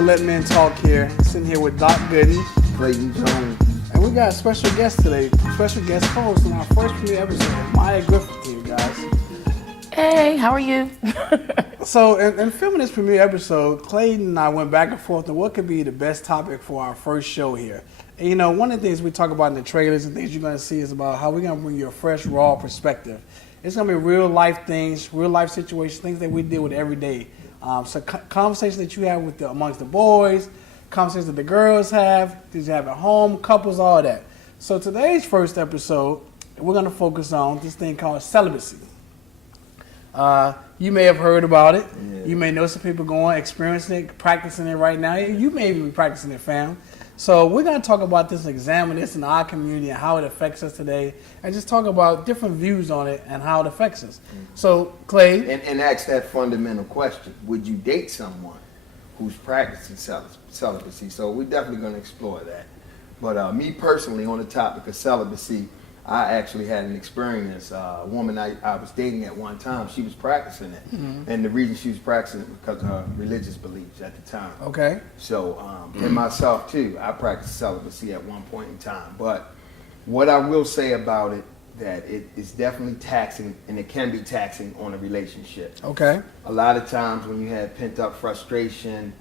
Let Men Talk here. Sitting here with Doc Gooden. Clayton Jones. And we got a special guest today. Special guest host on our first premiere episode, Maya Griffith to you guys. Hey, how are you? So, in filming this premiere episode, Clayton and I went back and forth on what could be the best topic for our first show here. And you know, one of the things we talk about in the trailers and things you're going to see is about how we're going to bring you a fresh, raw perspective. It's going to be real life things, real life situations, things that we deal with every day. So conversations that you have with amongst the boys, conversations that the girls have, things you have at home, couples, all that. So today's first episode, we're going to focus on this thing called celibacy. You may have heard about it. Yeah. You may know some people going, experiencing it, practicing it right now. You may even be practicing it, fam. So we're going to talk about this, examine this in our community and how it affects us today, and just talk about different views on it and how it affects us. So, Clay. And ask that fundamental question. Would you date someone who's practicing celibacy? So we're definitely going to explore that. But me personally, on the topic of celibacy, I actually had an experience. A woman I was dating at one time, she was practicing it. Mm-hmm. And the reason she was practicing it because of her religious beliefs at the time. Okay. So, and myself too, I practiced celibacy at one point in time. But what I will say about it, that it is definitely taxing, and it can be taxing on a relationship. Okay. A lot of times when you have pent up frustration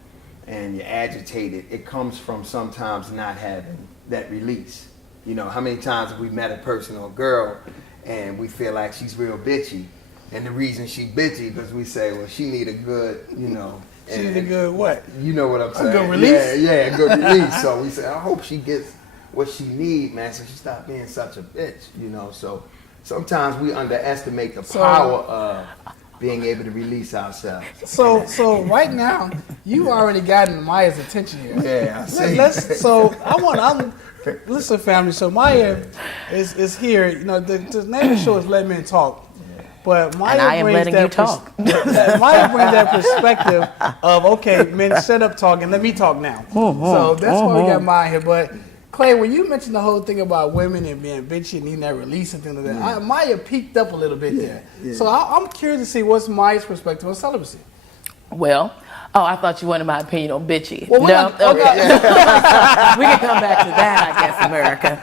and you're agitated, it comes from sometimes not having that release. You know, how many times have we met a person or a girl and we feel like she's real bitchy, and the reason she bitchy because we say, well, she need a good, you know. She need a good what? You know what I'm saying? A good release? Yeah, good release. So we say, I hope she gets what she need, man, so she stop being such a bitch, you know. So sometimes we underestimate the power of being able to release ourselves. So right now, you've already gotten Maya's attention here. Yeah, I see. Listen, family. So Maya is here. You know, the name of the show is Let Men Talk. But Maya and I am letting you talk. Maya brings that perspective of, okay, men, shut up talking. Let me talk now. So that's why we got Maya here. But Clay, when you mentioned the whole thing about women and being bitchy and needing that release and things like that, Maya peaked up a little bit there. Yeah. So I'm curious to see what's Maya's perspective on celibacy. Well, I thought you wanted my opinion on bitchy. Well, no, okay. We can come back to that, I guess, America.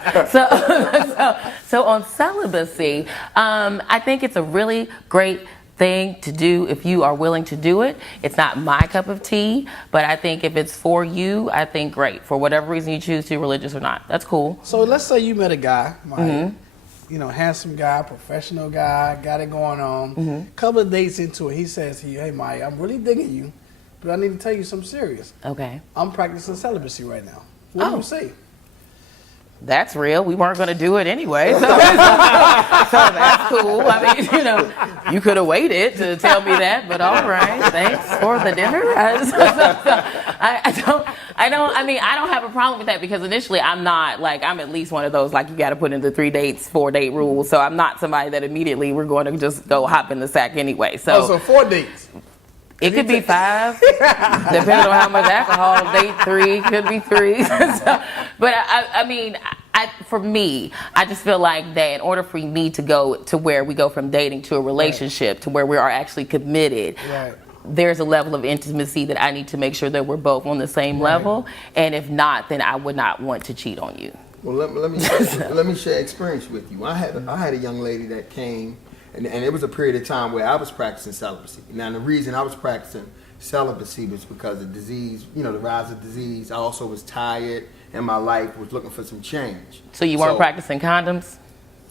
So on celibacy, I think it's a really great thing to do if you are willing to do it. It's not my cup of tea, but I think if it's for you, I think great. For whatever reason you choose to, religious or not, that's cool. So let's say you met a guy, Maya, you know, handsome guy, professional guy, got it going on. Couple of dates into it, he says to you, hey Maya, I'm really digging you, but I need to tell you something serious. Okay. I'm practicing celibacy right now. What do you say? That's real. We weren't going to do it anyway, so that's cool. I mean, you know, you could have waited to tell me that, but all right, thanks for the dinner. I don't have a problem with that because initially I'm at least one of those, like, you got to put in the 3 dates, 4 date rule. So I'm not somebody that immediately we're going to just go hop in the sack anyway. So 4 dates. It could be 5, depending on how much alcohol. Date 3 could be 3. But for me, I just feel like that in order for me to go to where we go from dating to a relationship to where we are actually committed, there's a level of intimacy that I need to make sure that we're both on the same level. And if not, then I would not want to cheat on you. Well, let me share experience with you. I had a young lady that came. And it was a period of time where I was practicing celibacy. Now, the reason I was practicing celibacy was because of disease, you know, the rise of disease. I also was tired, and my life was looking for some change. So you weren't practicing condoms?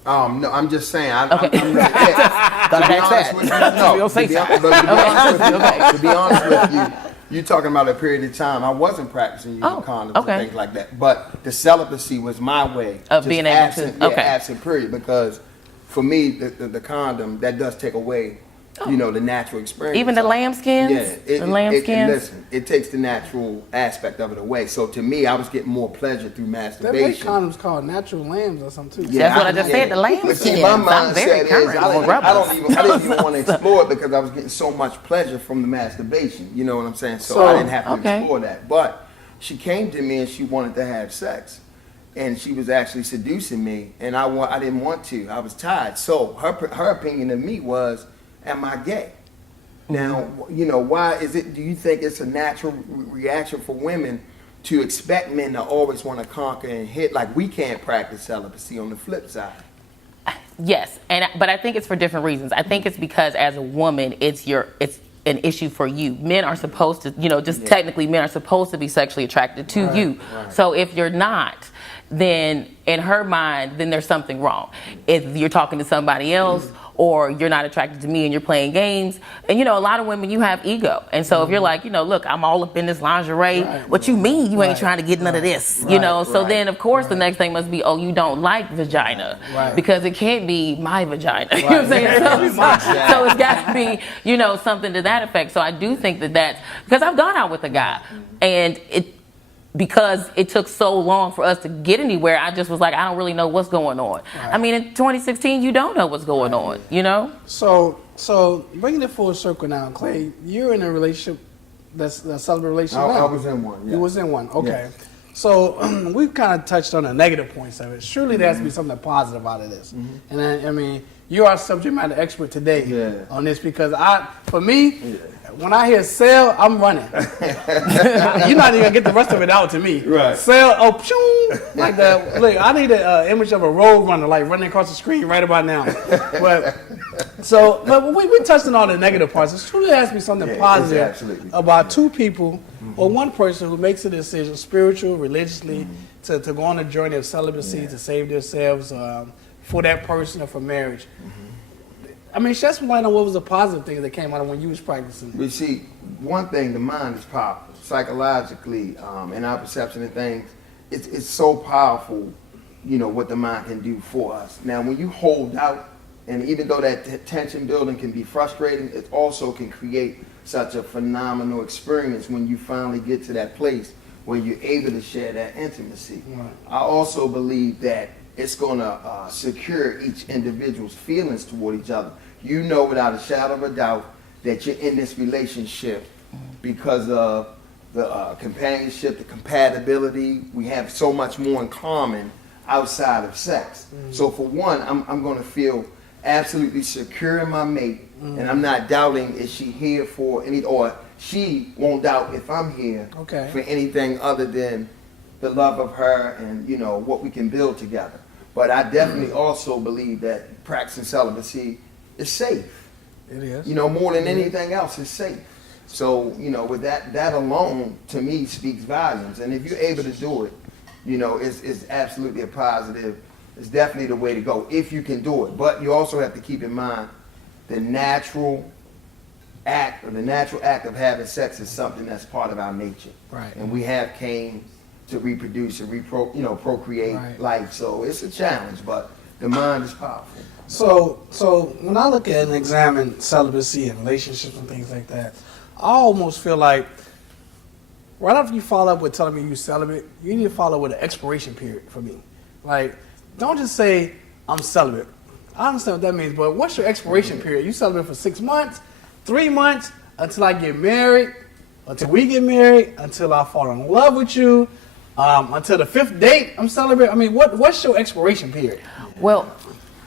No, I'm just saying. Okay. To be honest with you, you're talking about a period of time I wasn't practicing using condoms and things like that. But the celibacy was my way of being able to. Absent period, because for me, the condom, that does take away, you know, the natural experience. Even the lambskins? Yeah. The lambskins? Listen, it takes the natural aspect of it away. So to me, I was getting more pleasure through masturbation. They make condoms called natural lambs or something too. Yeah, that's what I just said, the lambskins. See, my mindset is, I didn't even want to explore it because I was getting so much pleasure from the masturbation. You know what I'm saying? So I didn't have to explore that. But she came to me and she wanted to have sex. And she was actually seducing me, and I didn't want to. I was tired. So her opinion of me was, am I gay? Now, you know, why is it? Do you think it's a natural reaction for women to expect men to always want to conquer and hit? Like we can't practice celibacy on the flip side. Yes, but I think it's for different reasons. I think it's because as a woman, it's an issue for you. Men are supposed to, technically, men are supposed to be sexually attracted to you. Right. So if you're not, then in her mind, then there's something wrong. If you're talking to somebody else, or you're not attracted to me and you're playing games. And a lot of women, you have ego. And so if you're like, look, I'm all up in this lingerie, what you mean you ain't trying to get none of this? So then of course the next thing must be, oh, you don't like vagina. Because it can't be my vagina. You know what I'm saying? So it's got to be, something to that effect. So I do think that's, because I've gone out with a guy and because it took so long for us to get anywhere, I just was like, I don't really know what's going on. I mean, in 2016, you don't know what's going on, So bringing it full circle now, Clay, you're in a relationship that's a celibate relationship I was in one. You was in one, okay. Yes. So we've kind of touched on the negative points of it. Surely there has to be something positive out of this. And I mean, you are subject matter expert today on this because for me, when I hear sail, I'm running. You're not even gonna get the rest of it out to me. Right. Sail, like that. Look, I need an image of a road runner, like running across the screen right about now. But we touched on all the negative parts. It truly has to be something positive about two people or one person who makes a decision, spiritual, religiously, to go on a journey of celibacy, to save themselves for that person or for marriage. I mean, shed some light on what was the positive thing that came out of when you was practicing. We see, one thing, the mind is powerful. Psychologically, in our perception of things, it's so powerful, what the mind can do for us. Now, when you hold out, and even though that tension building can be frustrating, it also can create such a phenomenal experience when you finally get to that place where you're able to share that intimacy. Right. I also believe that it's going to secure each individual's feelings toward each other. You know without a shadow of a doubt that you're in this relationship because of the companionship, the compatibility. We have so much more in common outside of sex. So for one, I'm going to feel absolutely secure in my mate, and I'm not doubting is she here for any, or she won't doubt if I'm here for anything other than the love of her and what we can build together. But I definitely also believe that practicing celibacy is safe. It is. More than anything else, it's safe. So, with that alone, to me, speaks volumes. And if you're able to do it, it's absolutely a positive. It's definitely the way to go if you can do it. But you also have to keep in mind the natural act of having sex is something that's part of our nature. Right. And we came to reproduce and procreate life. So it's a challenge, but the mind is powerful. So when I look at and examine celibacy and relationships and things like that, I almost feel like right after you follow up with telling me you celibate, you need to follow with an expiration period for me. Like, don't just say I'm celibate. I understand what that means, but what's your expiration period? You celibate for 6 months, 3 months, until I get married, until we get married, until I fall in love with you, until the 5th date, I'm celibate. I mean, what's your expiration period? Well,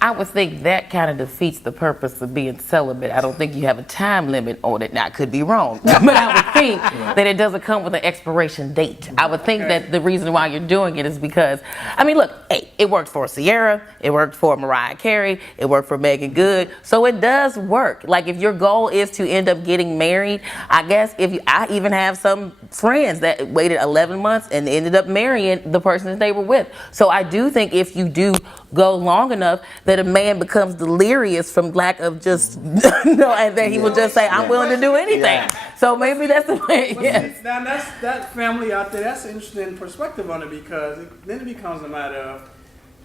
I would think that kind of defeats the purpose of being celibate. I don't think you have a time limit on it. Now, I could be wrong, but I would think that it doesn't come with an expiration date. I would think that the reason why you're doing it is because, I mean, look, hey, it worked for Sierra, it worked for Mariah Carey, it worked for Megan Good, so it does work. Like, if your goal is to end up getting married, I guess I even have some friends that waited 11 months and ended up marrying the person that they were with. So I do think if you do go long enough, that a man becomes delirious from lack of just, and that he will just say, I'm willing to do anything. So maybe that's the way. Now that family out there, that's an interesting perspective on it, because then it becomes a matter of,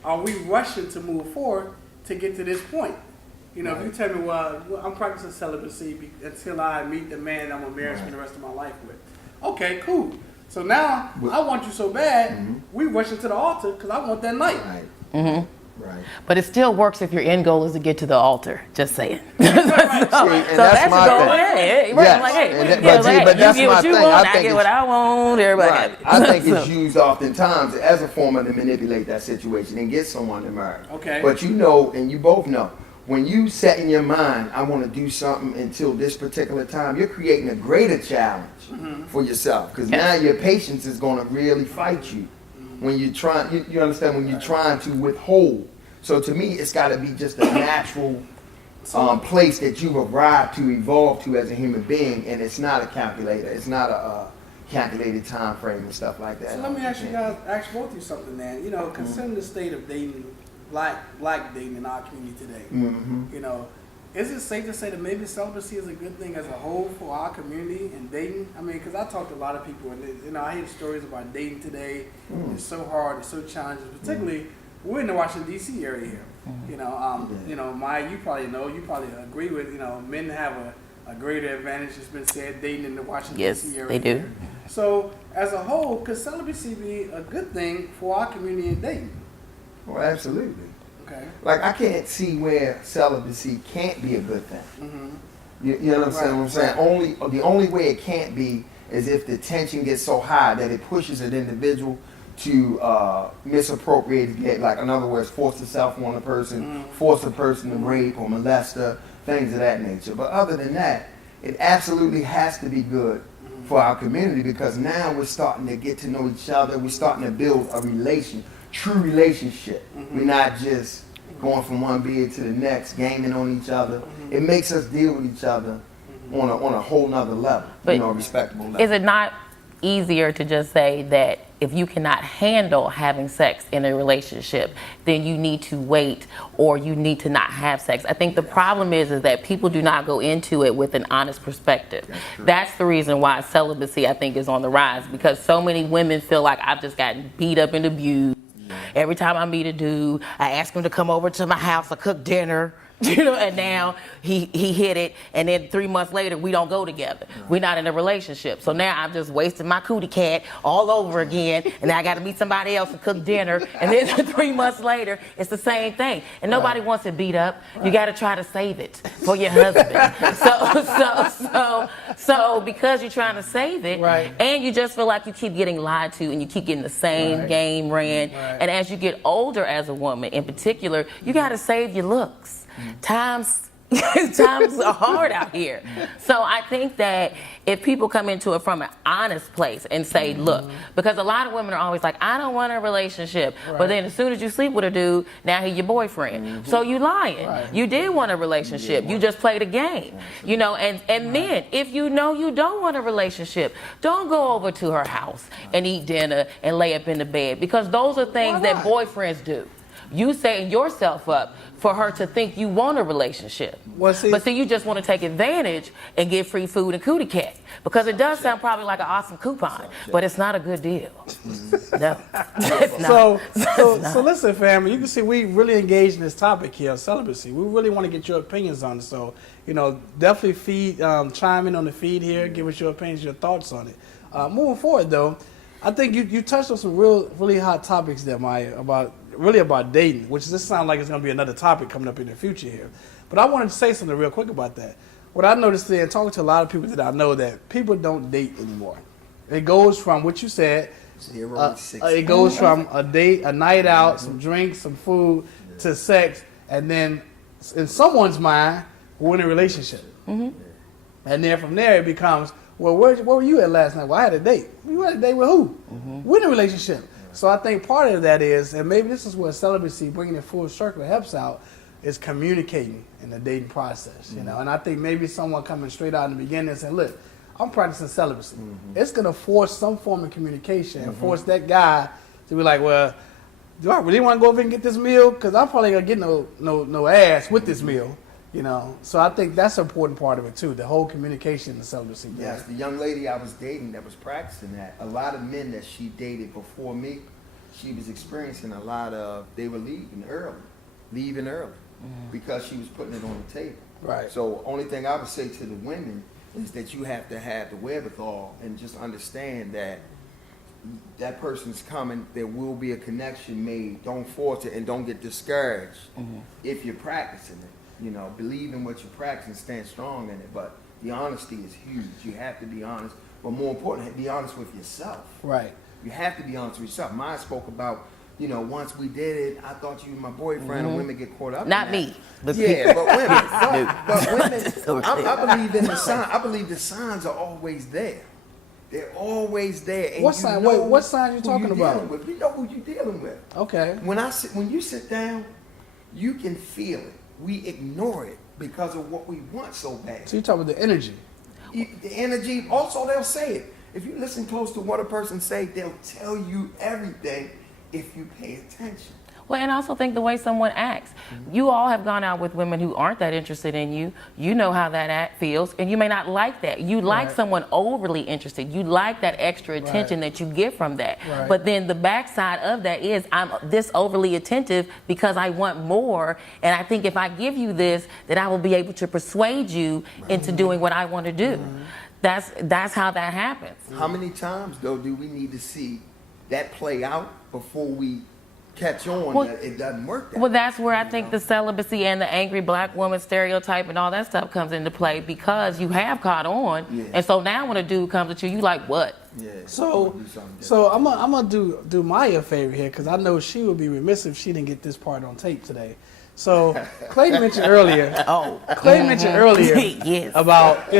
are we rushing to move forward to get to this point? If you tell me, well, I'm practicing celibacy until I meet the man I'm going to marry spend the rest of my life with. Okay, cool. So now I want you so bad, we rushing to the altar because I want that night. Right. But it still works if your end goal is to get to the altar. Just saying. So that's my goal. Hey, yes. Like, hey, but that's you get my what you thing. want, I get what I want. Everybody happy. I think it's used oftentimes as a form of to manipulate that situation and get someone to marry. Okay. But and you both know, when you set in your mind, I want to do something until this particular time, you're creating a greater challenge for yourself. Because now your patience is going to really fight you when you're trying, you understand, when you're trying to withhold. So to me, it's got to be just a natural place that you've arrived to evolve to as a human being, and it's not a calculator. It's not a calculated time frame and stuff like that. So let me ask you guys, ask both of you something, man. You know, considering the state of dating, black dating in our community today, you know, is it safe to say that maybe celibacy is a good thing as a whole for our community and dating? I mean, because I talk to a lot of people, and you know, I hear stories about dating today. It's so hard, it's so challenging. Particularly, we're in the Washington D.C. area here. You know, Maya, you probably agree with. You know, men have a greater advantage. It's been said dating in the Washington D.C. area. Yes, they do. Here. So, as a whole, could celibacy be a good thing for our community and dating? Well, absolutely. Okay. Like, I can't see where celibacy can't be a good thing. You know what I'm saying? What I'm saying? The only way it can't be is if the tension gets so high that it pushes an individual to misappropriate, like, in other words, force herself on a person, force a person to rape or molest her, things of that nature. But other than that, it absolutely has to be good for our community, because now we're starting to get to know each other. We're starting to build a true relationship. We're not just going from one bed to the next, gaming on each other. It makes us deal with each other on a whole nother level, But a respectable level. Is it not easier to just say that if you cannot handle having sex in a relationship, then you need to wait or you need to not have sex? I think the problem is that people do not go into it with an honest perspective. That's the reason why celibacy, I think, is on the rise, because so many women feel like I've just gotten beat up and abused. Every time I meet a dude, I ask him to come over to my house to cook dinner. You know, and now he hit it, and then 3 months later we don't go together. We're not in a relationship. So now I'm just wasting my cootie cat all over again, and now I got to meet somebody else and cook dinner, and then 3 months later it's the same thing. And nobody wants it beat up. You got to try to save it for your husband. So because you're trying to save it, and you just feel like you keep getting lied to, and you keep getting the same game ran. And as you get older as a woman, in particular, you got to save your looks. Times are hard out here. So I think that if people come into it from an honest place and say, look, because a lot of women are always like, I don't want a relationship. But then as soon as you sleep with a dude, now he's your boyfriend. So you lying. You did want a relationship. You just played a game. You know, and men, if you know you don't want a relationship, don't go over to her house and eat dinner and lay up in the bed, because those are things that boyfriends do. You setting yourself up for her to think you want a relationship. But see, you just want to take advantage and get free food and cootie cat, because it does sound probably like an awesome coupon, but it's not a good deal. No, it's not. So listen, family, you can see we really engaged in this topic here, celibacy. We really want to get your opinions on it. So, you know, definitely chime in on the feed here, give us your opinions, your thoughts on it. Moving forward, though, I think you touched on some really hot topics there, Maya, about dating, which this sounds like it's going to be another topic coming up in the future here. But I wanted to say something real quick about that. What I noticed there, and talking to a lot of people that I know, that people don't date anymore. It goes from what you said, it goes from a date, a night out, some drinks, some food, to sex, and then in someone's mind, we're in a relationship. And then from there it becomes, well, where were you at last night? Well, I had a date. You had a date with who? We're in a relationship. So I think part of that is, and maybe this is where celibacy, bringing it full circle, helps out, is communicating in the dating process. You know, and I think maybe someone coming straight out in the beginning and saying, look, I'm practicing celibacy. It's going to force some form of communication and force that guy to be like, well, do I really want to go over and get this meal? Because I'm probably going to get no ass with this meal. You know, so I think that's an important part of it too, the whole communication and celibacy. Yes, the young lady I was dating that was practicing that, a lot of men that she dated before me, she was experiencing a lot of, they were leaving early, because she was putting it on the table. Right. So only thing I would say to the women is that you have to have the wherewithal and just understand that that person's coming, there will be a connection made. Don't force it and don't get discouraged if you're practicing it. You know, believe in what you're practicing, stand strong in it. But the honesty is huge. You have to be honest. But more important, be honest with yourself. Right. You have to be honest with yourself. Maya spoke about you know, once we did it, I thought you were my boyfriend, and women get caught up. Not in me. that. Yeah, but women, I believe in the sign. I believe the signs are always there. They're always there. And What sign? Wait, what sign you talking about? You know who you're dealing with. Okay. When you sit down, you can feel it. We ignore it because of what we want so bad. So you're talking about the energy. The energy. Also, they'll say it. If you listen close to what a person say, they'll tell you everything if you pay attention. Well, and I also think the way someone acts. You all have gone out with women who aren't that interested in you. You know how that act feels, and you may not like that. You like someone overly interested. You like that extra attention that you get from that. Right. But then the backside of that is I'm this overly attentive because I want more, and I think if I give you this, that I will be able to persuade you into doing what I want to do. That's how that happens. How many times, though, do we need to see that play out before we catch on that it doesn't work that way? Well, that's where I think the celibacy and the angry black woman stereotype and all that stuff comes into play, because you have caught on, and so now when a dude comes at you, you like, what? Yeah. So I'm gonna do Maya a favor here, because I know she would be remiss if she didn't get this part on tape today. So Clay mentioned earlier. Yes. About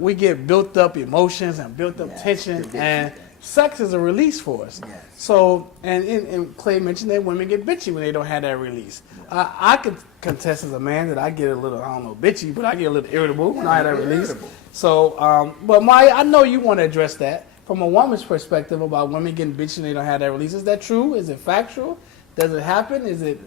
we get built up emotions and built up tension, and sex is a release for us. Yes. So and Clay mentioned that women get bitchy when they don't have that release. I could contest as a man that I get a little, I don't know, bitchy, but I get a little irritable when I have that release. Irritable. So, but Maya, I know you want to address that from a woman's perspective about women getting bitchy when they don't have that release. Is that true? Is it factual? Does it happen? Is it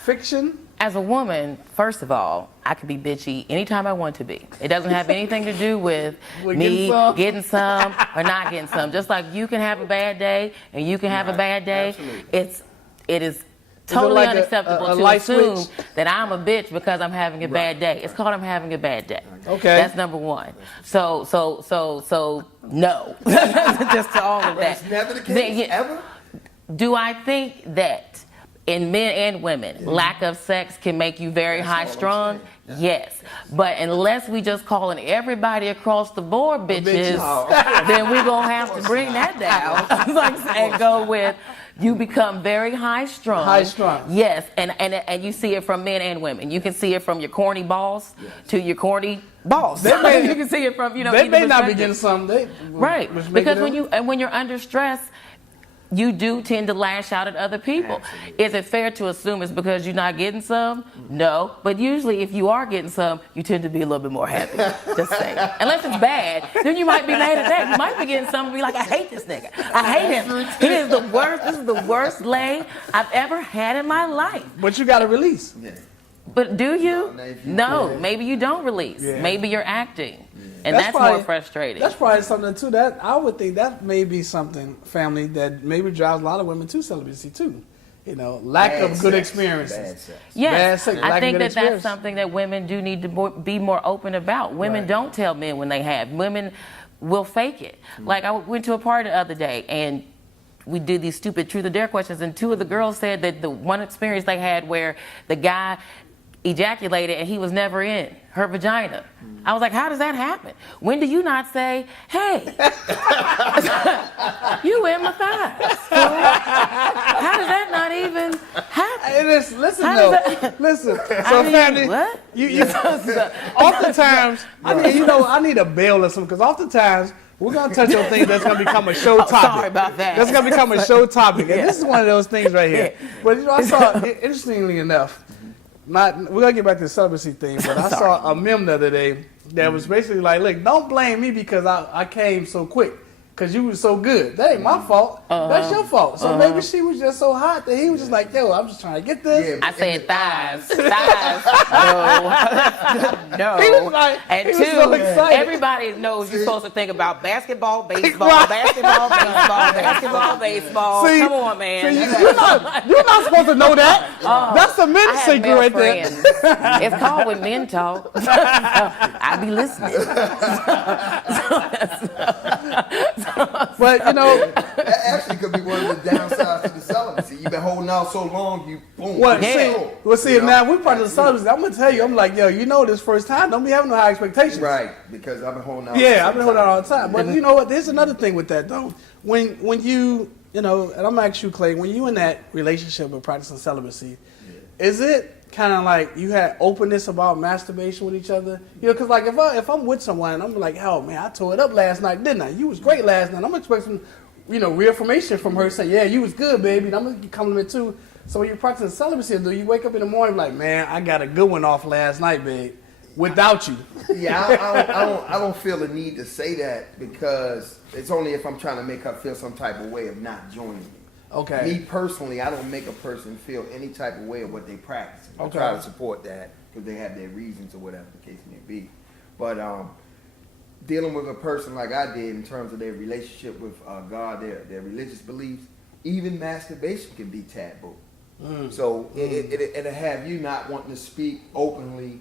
fiction? As a woman, first of all, I can be bitchy anytime I want to be. It doesn't have anything to do with me getting some or not getting some. Just like you can have a bad day and you can have a bad day. Absolutely. It is totally like unacceptable a to light assume switch? that I'm a bitch because I'm having a bad day. It's called I'm having a bad day. Okay. That's number one. So no. Just to all of that. It's never the case, ever? Do I think that in men and women, lack of sex can make you very high strung? Yes. But unless we just calling everybody across the board bitches, then we're going to have to bring that down and go with you become very high strung. High strung. Yes. And you see it from men and women. You can see it from your corny balls to your corny balls. You can see it from, they may not be getting something. Right. Because when you're under stress, you do tend to lash out at other people. Absolutely. Is it fair to assume it's because you're not getting some? No. But usually if you are getting some, you tend to be a little bit more happy. Just saying. Unless it's bad, then you might be mad at that. You might be getting some and be like, I hate this nigga. I hate him. He is the worst. This is the worst lay I've ever had in my life. But you got to release. Yeah. But do you? No. Maybe you don't release. Yeah. Maybe you're acting. And that's probably more frustrating. That's probably something too. That I would think that may be something, family, that maybe drives a lot of women to celibacy too. Lack of good experiences. Bad sex. Yes, bad sex, I think that's something that women do need to be more open about. Women don't tell men when they have. Women will fake it. Like I went to a party the other day and we did these stupid truth or dare questions, and two of the girls said that the one experience they had where the guy ejaculated and he was never in her vagina. I was like, how does that happen? When do you not say, hey, you in my thighs? How does that not even happen? Hey, listen. So family, what? You oftentimes, I need a bail or something, because oftentimes we're gonna touch on things that's gonna become a show topic. Sorry about that. That's gonna become a show topic, and this is one of those things right here. But I saw, interestingly enough, we're gonna get back to the celibacy thing, but I saw a meme the other day that was basically like, look, don't blame me because I came so quick, because you was so good. That ain't my fault. That's your fault. So maybe she was just so hot that he was just like, yo, I'm just trying to get this. I said thighs. No. He was like, and he two, was so excited. everybody knows you're supposed to think about basketball, baseball, basketball, baseball. See, Come on, man. You're not supposed to know that. That's a men's secret right there. It's called When Men Talk. I be listening. But that actually could be one of the downsides to the celibacy. You've been holding out so long, you boom. Now we're part of the celibacy. I'm gonna tell you, I'm like, yo, this first time, don't be having no high expectations. Right, because I've been holding out. Yeah, I've been holding out all the time. But you know what? There's another thing with that though. When you and I'm gonna ask you, Clay, when you in that relationship with practicing celibacy, is it kind of like you had openness about masturbation with each other? Because like if I'm with someone and I'm like, oh man, I tore it up last night, didn't I? You was great last night. I'm expecting, reaffirmation from her saying, yeah, you was good, baby. And I'm gonna compliment too. So when you're practicing celibacy, do you wake up in the morning like, man, I got a good one off last night, babe, without you? Yeah, I don't feel the need to say that because it's only if I'm trying to make her feel some type of way of not joining me. Okay. Me personally, I don't make a person feel any type of way of what they practice. I Okay. try to support that because they have their reasons or whatever the case may be. But dealing with a person like I did in terms of their relationship with God, their religious beliefs, even masturbation can be taboo. So it'll have you not wanting to speak openly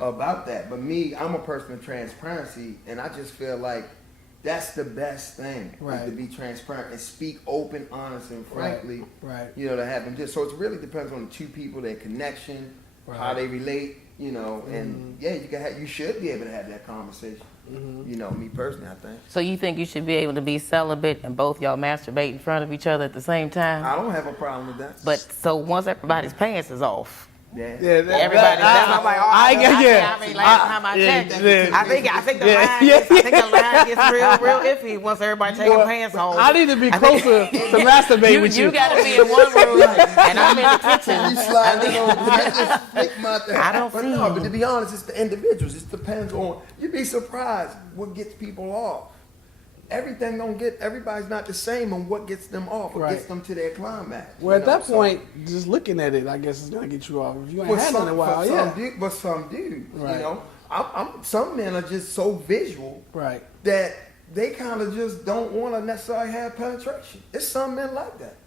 about that. But me, I'm a person of transparency, and I just feel like that's the best thing, is to be transparent and speak open, honest, and frankly. To have them just. So it really depends on the two people, their connection, how they relate. And you should be able to have that conversation. Me personally, I think. So you think you should be able to be celibate and both y'all masturbate in front of each other at the same time? I don't have a problem with that. But so once everybody's pants is off. Everybody. That's I'm like, last time I checked, I think the line gets real iffy once everybody take their pants off. I need to be closer to masturbate with you. You got to be in one room, and I'm in the kitchen. You slide over. I don't see. No, but to be honest, it's the individuals. It depends on. You'd be surprised what gets people off. Everybody's not the same on what gets them off or gets them to their climax. Well, at that point, just looking at it, I guess it's gonna get you off. If you ain't had it in a while, but some do. Some men are just so visual, that they kind of just don't want to necessarily have penetration. There's some men like that,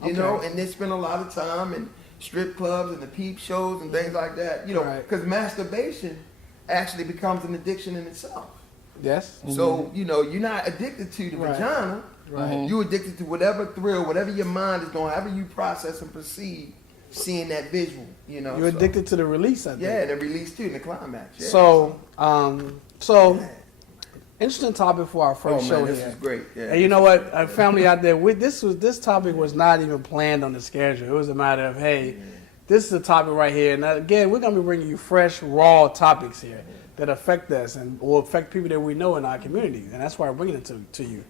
and they spend a lot of time in strip clubs and the peep shows and things like that. Because masturbation actually becomes an addiction in itself. Yes. So, you're not addicted to the vagina. You're addicted to whatever thrill, whatever your mind is going, however you process and perceive seeing that visual, You're addicted to the release, I think. Yeah, the release too, the climax. Yeah. So, interesting topipic for our first show this here. is great. Yeah. And you know what, our family out there, this topic was not even planned on the schedule. It was a matter of, hey, this is a topic right here. Now, again, we're going to be bringing you fresh, raw topics here that affect us and will affect people that we know in our community, and that's why we're bringing it to you.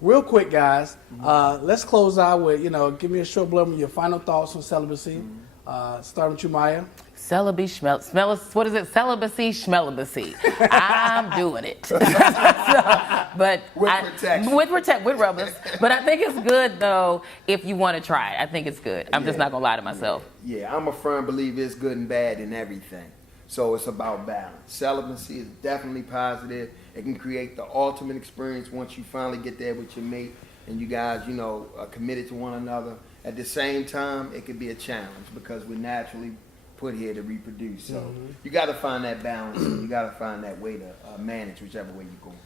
Real quick, guys, let's close out with, give me a short blurb of your final thoughts on celibacy. Starting with you, Maya. Celibacy, what is it? Celibacy, schmelibacy. I'm doing it. With rubbers. But I think it's good, though, if you want to try it. I think it's good. I'm just not going to lie to myself. Yeah, I'm a firm believer it's good and bad in everything. So it's about balance. Celibacy is definitely positive. It can create the ultimate experience once you finally get there with your mate and you guys, are committed to one another. At the same time, it could be a challenge because we're naturally put here to reproduce. So you got to find that balance. And you got to find that way to manage whichever way you're going.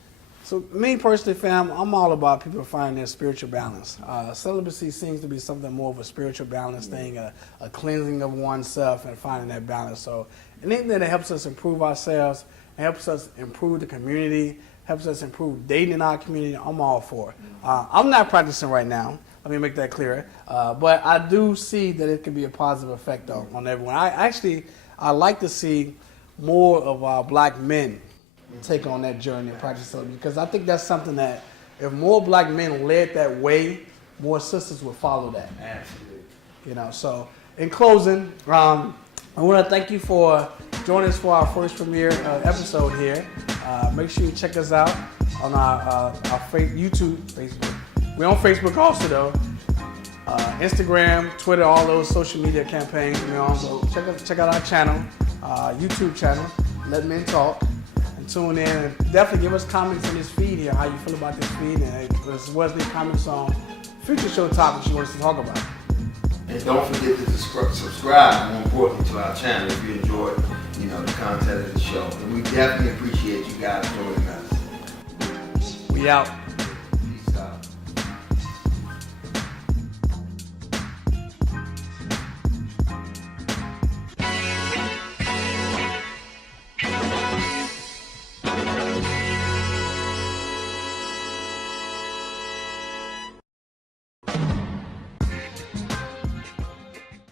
So me personally, fam, I'm all about people finding their spiritual balance. Celibacy seems to be something more of a spiritual balance thing, a cleansing of oneself and finding that balance. So anything that helps us improve ourselves, helps us improve the community, helps us improve dating in our community, I'm all for. I'm not practicing right now. Let me make that clear. But I do see that it can be a positive effect on everyone. I like to see more of our black men take on that journey and practice it, because I think that's something that if more black men led that way, more sisters would follow that. Absolutely. So in closing, I want to thank you for joining us for our first premiere episode here. Make sure you check us out on our Facebook. We're on Facebook also, though. Instagram, Twitter, all those social media campaigns we're on. So check out our channel, YouTube channel, Let Men Talk. Tune in and definitely give us comments on this feed here, how you feel about this feed, and as well as any comments on future show topics you want us to talk about. And don't forget to subscribe, more importantly, to our channel if you enjoy, the content of the show. And we definitely appreciate you guys joining us. We out.